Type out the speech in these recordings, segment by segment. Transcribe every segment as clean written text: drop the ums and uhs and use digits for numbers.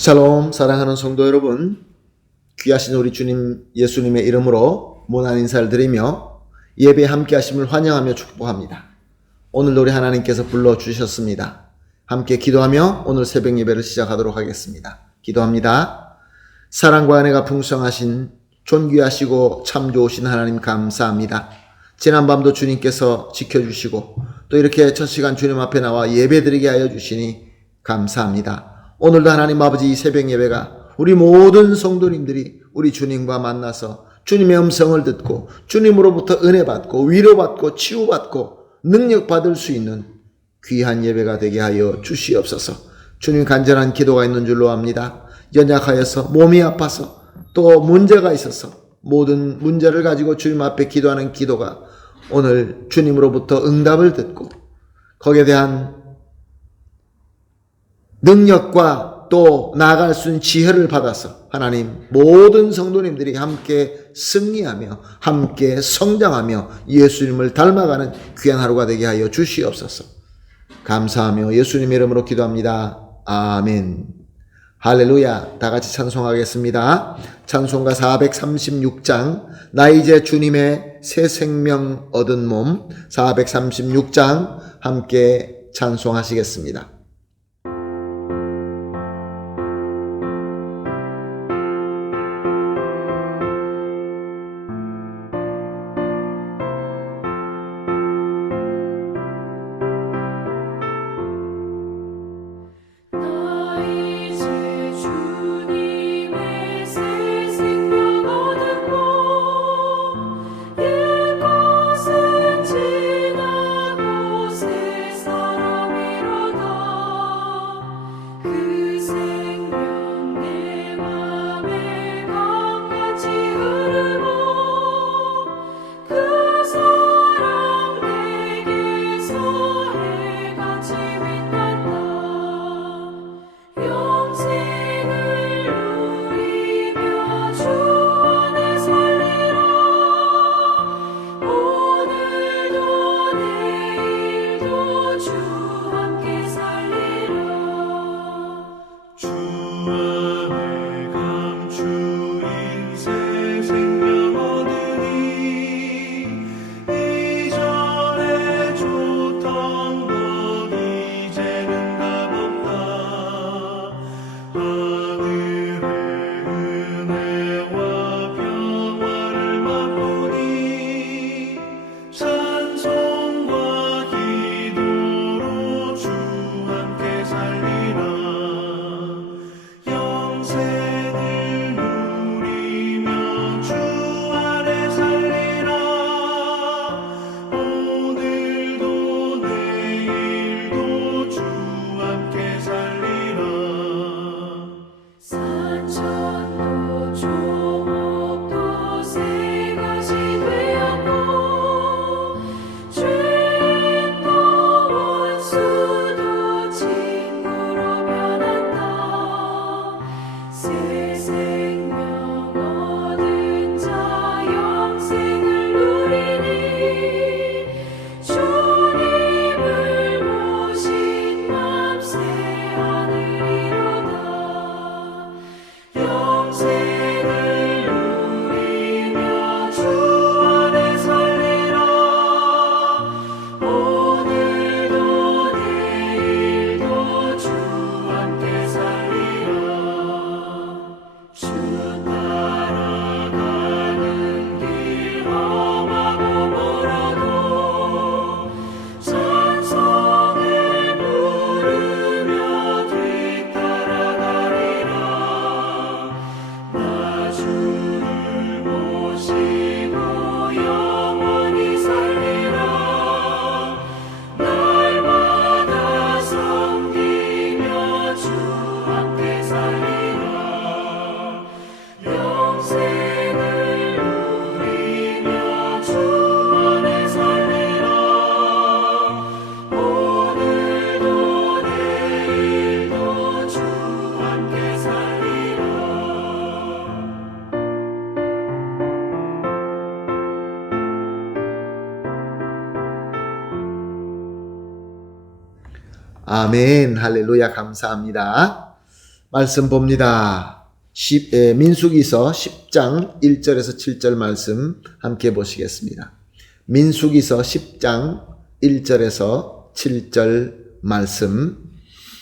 샬롬, 사랑하는 성도 여러분, 귀하신 우리 주님 예수님의 이름으로 문안 인사를 드리며 예배에 함께 하심을 환영하며 축복합니다. 오늘도 우리 하나님께서 불러주셨습니다. 함께 기도하며 오늘 새벽 예배를 시작하도록 하겠습니다. 기도합니다. 사랑과 은혜가 풍성하신 존귀하시고 참 좋으신 하나님 감사합니다. 지난밤도 주님께서 지켜주시고 또 이렇게 첫 시간 주님 앞에 나와 예배드리게 하여 주시니 감사합니다. 오늘도 하나님 아버지 이 새벽 예배가 우리 모든 성도님들이 우리 주님과 만나서 주님의 음성을 듣고 주님으로부터 은혜 받고 위로받고 치유받고 능력받을 수 있는 귀한 예배가 되게 하여 주시옵소서. 주님 간절한 기도가 있는 줄로 압니다. 연약하여서 몸이 아파서 또 문제가 있어서 모든 문제를 가지고 주님 앞에 기도하는 기도가 오늘 주님으로부터 응답을 듣고 거기에 대한 능력과 또 나아갈 수 있는 지혜를 받아서 하나님 모든 성도님들이 함께 승리하며 함께 성장하며 예수님을 닮아가는 귀한 하루가 되게 하여 주시옵소서. 감사하며 예수님의 이름으로 기도합니다. 아멘. 할렐루야. 다 같이 찬송하겠습니다. 찬송가 436장 나 이제 주님의 새 생명 얻은 몸 436장 함께 찬송하시겠습니다. 아멘. 할렐루야. 감사합니다. 말씀 봅니다. 민수기서 10장 1절에서 7절 말씀 함께 보시겠습니다. 민수기서 10장 1절에서 7절 말씀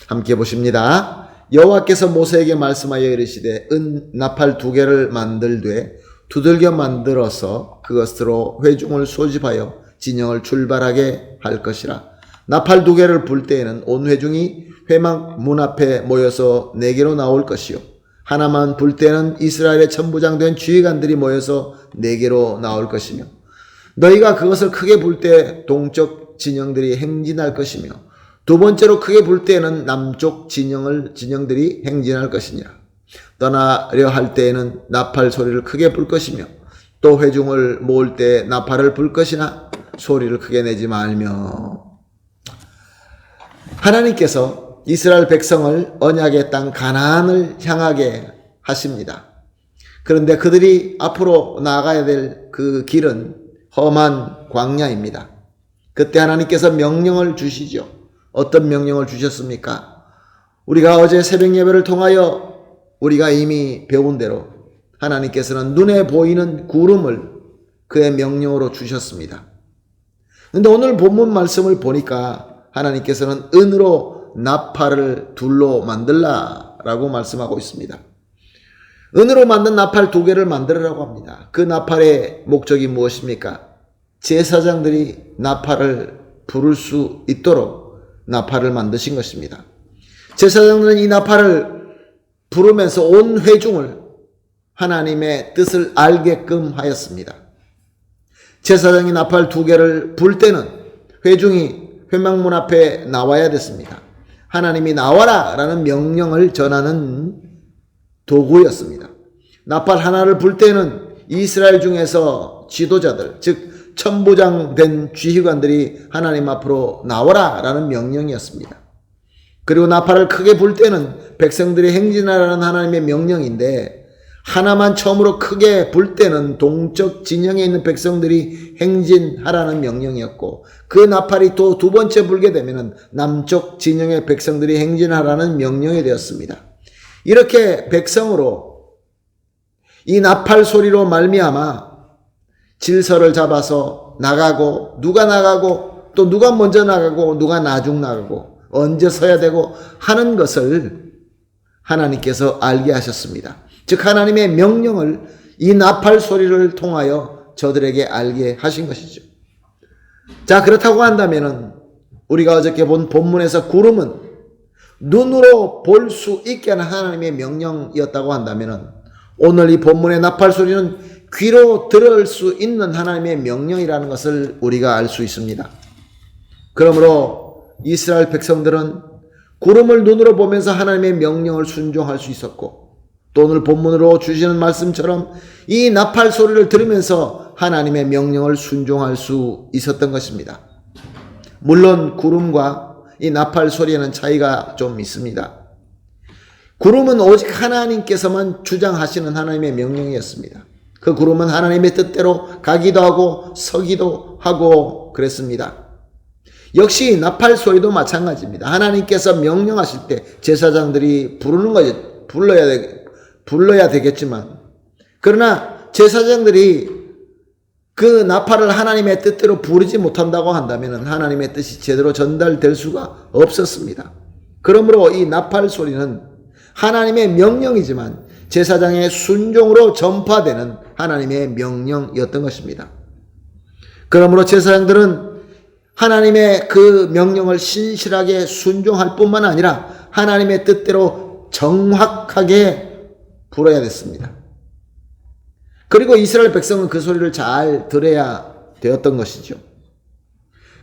함께 보십니다. 여호와께서 모세에게 말씀하여 이르시되 은 나팔 2개를 만들되 두들겨 만들어서 그것으로 회중을 소집하여 진영을 출발하게 할 것이라. 나팔 2개를 불 때에는 온 회중이 회막 문 앞에 모여서 4개로 나올 것이요 하나만 불 때는 이스라엘의 천부장 된 지휘관들이 모여서 4개로 나올 것이며 너희가 그것을 크게 불 때 동쪽 진영들이 행진할 것이며 두 번째로 크게 불 때에는 남쪽 진영들이 행진할 것이니라. 떠나려 할 때에는 나팔 소리를 크게 불 것이며 또 회중을 모을 때 나팔을 불 것이나 소리를 크게 내지 말며. 하나님께서 이스라엘 백성을 언약의 땅 가나안을 향하게 하십니다. 그런데 그들이 앞으로 나아가야 될 그 길은 험한 광야입니다. 그때 하나님께서 명령을 주시죠. 어떤 명령을 주셨습니까? 우리가 어제 새벽 예배를 통하여 우리가 이미 배운 대로 하나님께서는 눈에 보이는 구름을 그의 명령으로 주셨습니다. 그런데 오늘 본문 말씀을 보니까 하나님께서는 은으로 나팔을 둘로 만들라라고 말씀하고 있습니다. 은으로 만든 나팔 2개를 만들으라고 합니다. 그 나팔의 목적이 무엇입니까? 제사장들이 나팔을 부를 수 있도록 나팔을 만드신 것입니다. 제사장들은 이 나팔을 부르면서 온 회중을 하나님의 뜻을 알게끔 하였습니다. 제사장이 나팔 2개를 불 때는 회중이 회막문 앞에 나와야 됐습니다. 하나님이 나와라 라는 명령을 전하는 도구였습니다. 나팔 하나를 불 때는 이스라엘 중에서 지도자들, 즉 천부장 된 지휘관들이 하나님 앞으로 나와라 라는 명령이었습니다. 그리고 나팔을 크게 불 때는 백성들이 행진하라는 하나님의 명령인데 하나만 처음으로 크게 불 때는 동쪽 진영에 있는 백성들이 행진하라는 명령이었고 그 나팔이 또 두 번째 불게 되면 남쪽 진영의 백성들이 행진하라는 명령이 되었습니다. 이렇게 백성으로 이 나팔 소리로 말미암아 질서를 잡아서 나가고 누가 나가고 또 누가 먼저 나가고 누가 나중 나가고 언제 서야 되고 하는 것을 하나님께서 알게 하셨습니다. 즉 하나님의 명령을 이 나팔 소리를 통하여 저들에게 알게 하신 것이죠. 자, 그렇다고 한다면 우리가 어저께 본 본문에서 구름은 눈으로 볼 수 있게 하는 하나님의 명령이었다고 한다면 오늘 이 본문의 나팔 소리는 귀로 들을 수 있는 하나님의 명령이라는 것을 우리가 알 수 있습니다. 그러므로 이스라엘 백성들은 구름을 눈으로 보면서 하나님의 명령을 순종할 수 있었고 또 오늘 본문으로 주시는 말씀처럼 이 나팔 소리를 들으면서 하나님의 명령을 순종할 수 있었던 것입니다. 물론 구름과 이 나팔 소리에는 차이가 좀 있습니다. 구름은 오직 하나님께서만 주장하시는 하나님의 명령이었습니다. 그 구름은 하나님의 뜻대로 가기도 하고 서기도 하고 그랬습니다. 역시 나팔 소리도 마찬가지입니다. 하나님께서 명령하실 때 제사장들이 부르는 거죠. 불러야 되겠지만 그러나 제사장들이 그 나팔을 하나님의 뜻대로 부르지 못한다고 한다면 하나님의 뜻이 제대로 전달될 수가 없었습니다. 그러므로 이 나팔 소리는 하나님의 명령이지만 제사장의 순종으로 전파되는 하나님의 명령이었던 것입니다. 그러므로 제사장들은 하나님의 그 명령을 신실하게 순종할 뿐만 아니라 하나님의 뜻대로 정확하게 불어야 됐습니다. 그리고 이스라엘 백성은 그 소리를 잘 들어야 되었던 것이죠.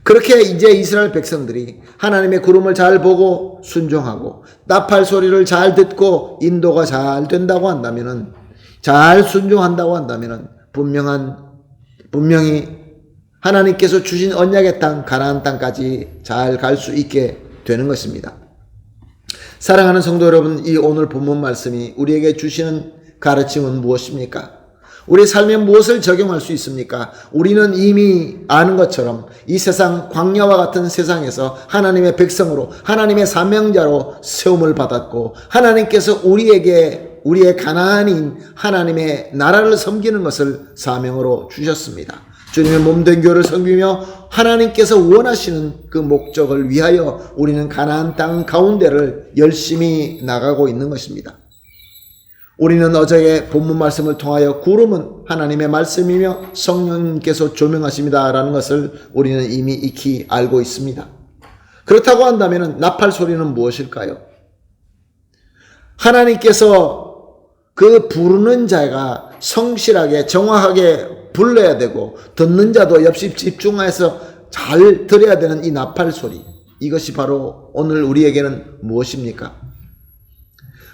그렇게 이제 이스라엘 백성들이 하나님의 구름을 잘 보고 순종하고 나팔 소리를 잘 듣고 인도가 잘 된다고 한다면 잘 순종한다고 한다면 분명히 하나님께서 주신 언약의 땅 가나안 땅까지 잘 갈 수 있게 되는 것입니다. 사랑하는 성도 여러분, 이 오늘 본문 말씀이 우리에게 주시는 가르침은 무엇입니까? 우리 삶에 무엇을 적용할 수 있습니까? 우리는 이미 아는 것처럼 이 세상 광야와 같은 세상에서 하나님의 백성으로 하나님의 사명자로 세움을 받았고 하나님께서 우리에게 우리의 가나안인 하나님의 나라를 섬기는 것을 사명으로 주셨습니다. 주님의 몸된 교회를 섬기며 하나님께서 원하시는 그 목적을 위하여 우리는 가나안 땅 가운데를 열심히 나가고 있는 것입니다. 우리는 어제의 본문 말씀을 통하여 구름은 하나님의 말씀이며 성령님께서 조명하십니다라는 것을 우리는 이미 익히 알고 있습니다. 그렇다고 한다면 나팔 소리는 무엇일까요? 하나님께서 그 부르는 자가 성실하게 정확하게 불러야 되고 듣는 자도 역시 집중해서 잘 들어야 되는 이 나팔 소리, 이것이 바로 오늘 우리에게는 무엇입니까?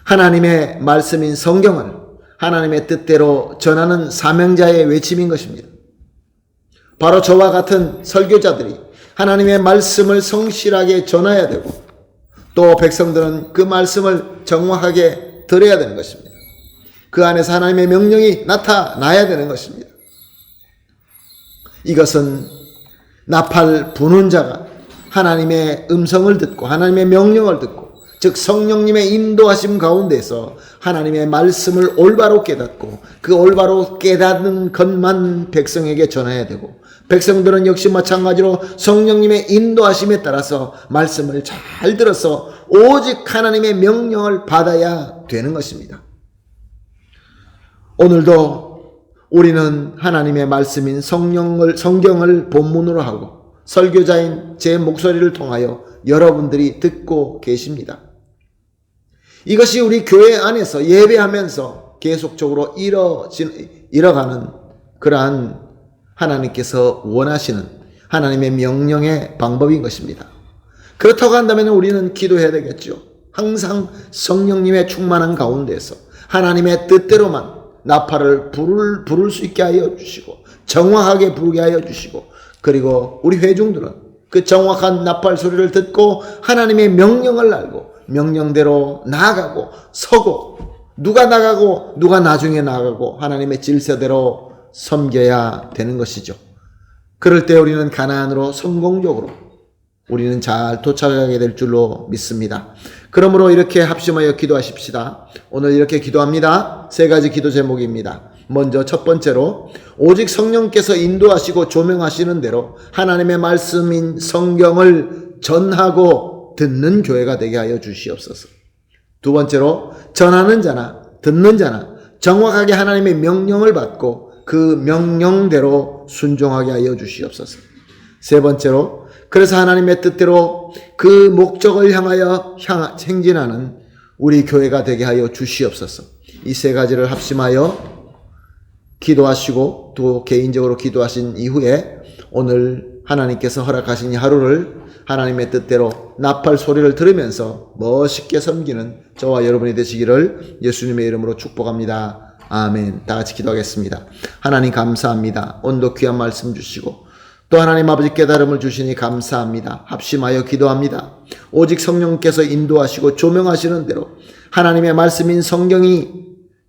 하나님의 말씀인 성경을 하나님의 뜻대로 전하는 사명자의 외침인 것입니다. 바로 저와 같은 설교자들이 하나님의 말씀을 성실하게 전해야 되고 또 백성들은 그 말씀을 정확하게 들어야 되는 것입니다. 그 안에서 하나님의 명령이 나타나야 되는 것입니다. 이것은 나팔 부는 자가 하나님의 음성을 듣고 하나님의 명령을 듣고 즉 성령님의 인도하심 가운데서 하나님의 말씀을 올바로 깨닫고 그 올바로 깨닫는 것만 백성에게 전해야 되고 백성들은 역시 마찬가지로 성령님의 인도하심에 따라서 말씀을 잘 들어서 오직 하나님의 명령을 받아야 되는 것입니다. 오늘도 우리는 하나님의 말씀인 성경을 본문으로 하고 설교자인 제 목소리를 통하여 여러분들이 듣고 계십니다. 이것이 우리 교회 안에서 예배하면서 계속적으로 이뤄가는 그러한 하나님께서 원하시는 하나님의 명령의 방법인 것입니다. 그렇다고 한다면 우리는 기도해야 되겠죠. 항상 성령님의 충만한 가운데서 하나님의 뜻대로만 나팔을 부를 수 있게 하여 주시고 정확하게 부르게 하여 주시고 그리고 우리 회중들은 그 정확한 나팔 소리를 듣고 하나님의 명령을 알고 명령대로 나아가고 서고 누가 나가고 누가 나중에 나가고 하나님의 질서대로 섬겨야 되는 것이죠. 그럴 때 우리는 가나안으로 성공적으로 우리는 잘 도착하게 될 줄로 믿습니다. 그러므로 이렇게 합심하여 기도하십시다. 오늘 이렇게 기도합니다. 3가지 기도 제목입니다. 먼저 첫 번째로 오직 성령께서 인도하시고 조명하시는 대로 하나님의 말씀인 성경을 전하고 듣는 교회가 되게 하여 주시옵소서. 두 번째로 전하는 자나 듣는 자나 정확하게 하나님의 명령을 받고 그 명령대로 순종하게 하여 주시옵소서. 세 번째로 그래서 하나님의 뜻대로 그 목적을 향하여 행진하는 우리 교회가 되게 하여 주시옵소서. 이 3가지를 합심하여 기도하시고 또 개인적으로 기도하신 이후에 오늘 하나님께서 허락하신 이 하루를 하나님의 뜻대로 나팔 소리를 들으면서 멋있게 섬기는 저와 여러분이 되시기를 예수님의 이름으로 축복합니다. 아멘. 다 같이 기도하겠습니다. 하나님 감사합니다. 오늘도 귀한 말씀 주시고 또 하나님 아버지 깨달음을 주시니 감사합니다. 합심하여 기도합니다. 오직 성령께서 인도하시고 조명하시는 대로 하나님의 말씀인 성경이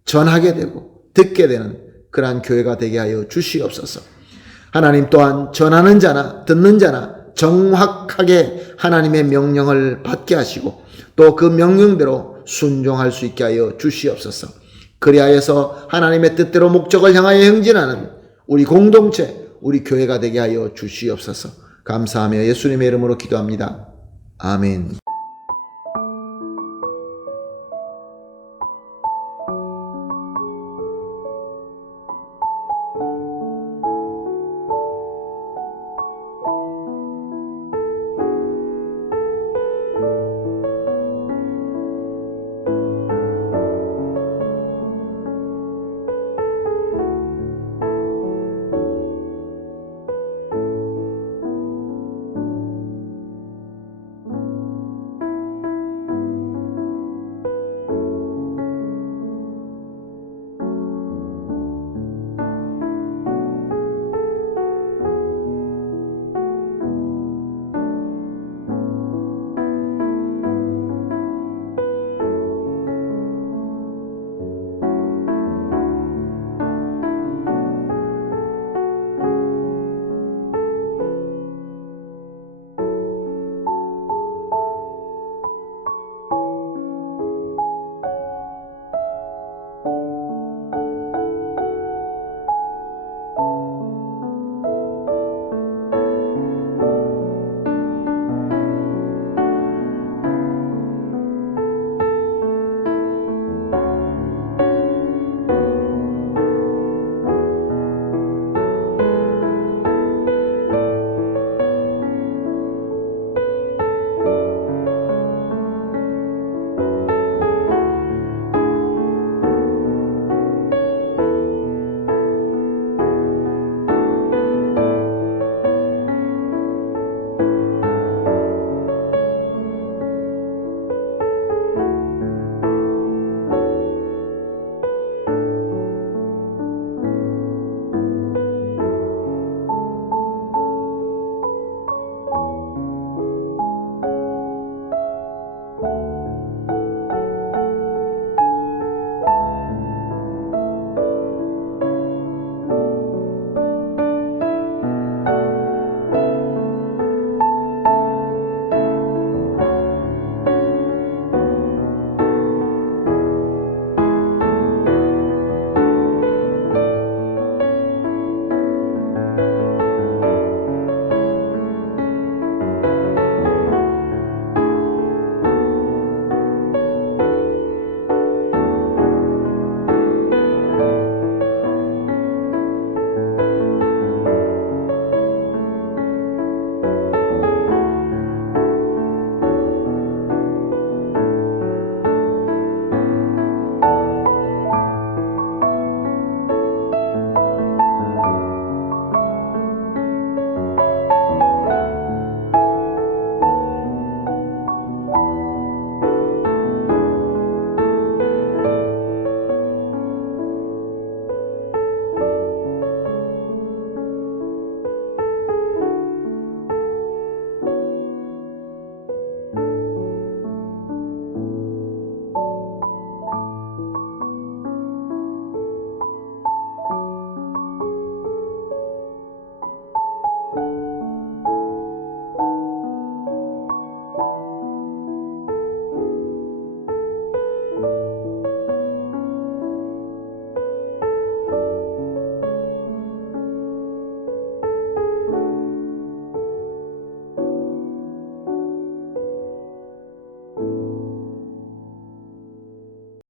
전하게 되고 듣게 되는 그러한 교회가 되게 하여 주시옵소서. 하나님 또한 전하는 자나 듣는 자나 정확하게 하나님의 명령을 받게 하시고 또 그 명령대로 순종할 수 있게 하여 주시옵소서. 그리하여서 하나님의 뜻대로 목적을 향하여 행진하는 우리 공동체, 우리 교회가 되게 하여 주시옵소서. 감사하며 예수님의 이름으로 기도합니다. 아멘.